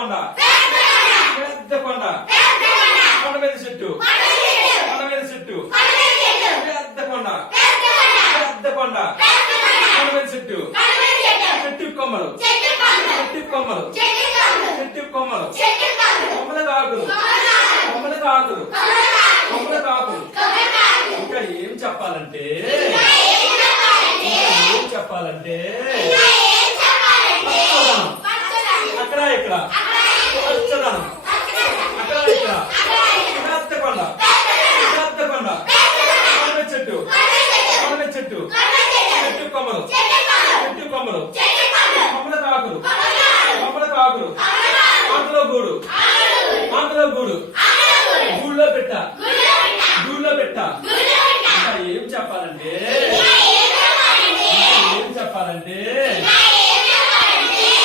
కొండ పెద్ద కొండ కొండ మీద చెట్టు కొండ మీద చెట్టు పెద్ద కొండ పెద్ద కొండ కొండ మీద చెట్టు చెట్టు కొమ్మలు చెట్టు కొమ్మలు చెట్టు కొమ్మలు కొమ్మలకు ఆకులు కొమ్మలకు ఆకులు కొమ్మలకు ఆకులు ఇంకా ఏం చెప్పాలంటే అక్కడ ఇక్కడ పచ్చదనం అక్కడ ఇక్కడ పెద్ద కొండ పెద్ద కొండ కొండ చెట్టు కొండ చెట్టు చెట్టు కొమ్మలు చెట్టు కొమ్మలు కొమ్మలకు ఆకులు కొమ్మలకు ఆకులు ఆకులో గూడు ఆకులో గూడు గూళ్ళో పెట్ట గూళ్ళో పెట్ట ఇంకా ఏం చెప్పాలంటే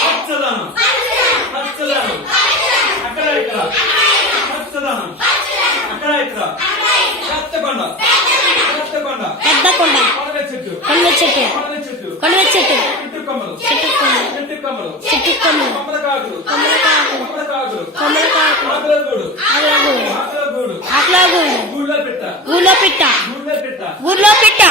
పచ్చదనం పచ్చదనం అక్కడ ఇక్కడ పచ్చదనం అక్కడ ఇక్కడ పెద్ద కొండ పెద్ద కొండ పెద్ద కొండ కొండ చెట్టు కొండ చెట్టు కొండ చెట్టు కొండ చెట్టు చెట్టు కొమ్మలు చెట్టు కొమ్మలు చెట్టు కొమ్మలు చెట్టు కొమ్మలు కొమ్మల కాకులు కొమ్మల కాకులు కొమ్మల కాకులు కొమ్మల కాకులు ఆకుల గూడు ఆకుల గూడు ఆకుల గూడు ఆకుల గూడు గూళ్ళో పెట్ట ఊర్లో పిట్ట గూళ్ళో పెట్ట ఊర్లో పిట్ట